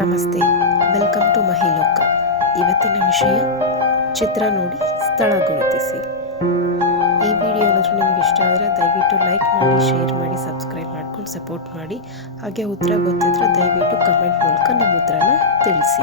ನಮಸ್ತೆ. Welcome to Mahiloka. ಇವತ್ತಿನ ವಿಷಯ, ಚಿತ್ರ ನೋಡಿ ಸ್ಥಳ ಗುರುತಿಸಿ ಈ ವಿಡಿಯೋ ಏನಾದರೂ ನಿಮ್ಗೆ ಇಷ್ಟ ಆದರೆ ದಯವಿಟ್ಟು ಲೈಕ್ ಮಾಡಿ, ಶೇರ್ ಮಾಡಿ, ಸಬ್ಸ್ಕ್ರೈಬ್ ಮಾಡ್ಕೊಂಡು ಸಪೋರ್ಟ್ ಮಾಡಿ. ಹಾಗೆ ಉತ್ತರ ಗೊತ್ತಿದ್ರೆ ದಯವಿಟ್ಟು ಕಮೆಂಟ್ ಮೂಲಕ ನಿಮ್ಮ ಉತ್ತರನ ತಿಳಿಸಿ.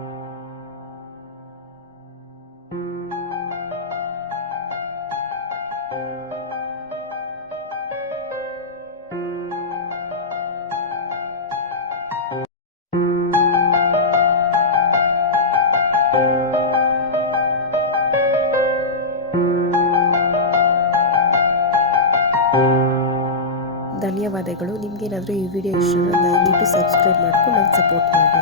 ಧನ್ಯವಾದಗಳು. ನಿಮಗೇನಾದರೂ ಈ ವಿಡಿಯೋ ಇಷ್ಟ ದಯವಿಟ್ಟು ಸಬ್ಸ್ಕ್ರೈಬ್ ಮಾಡ್ಕೊಂಡು ನಂಗೆ ಸಪೋರ್ಟ್ ಮಾಡಿ.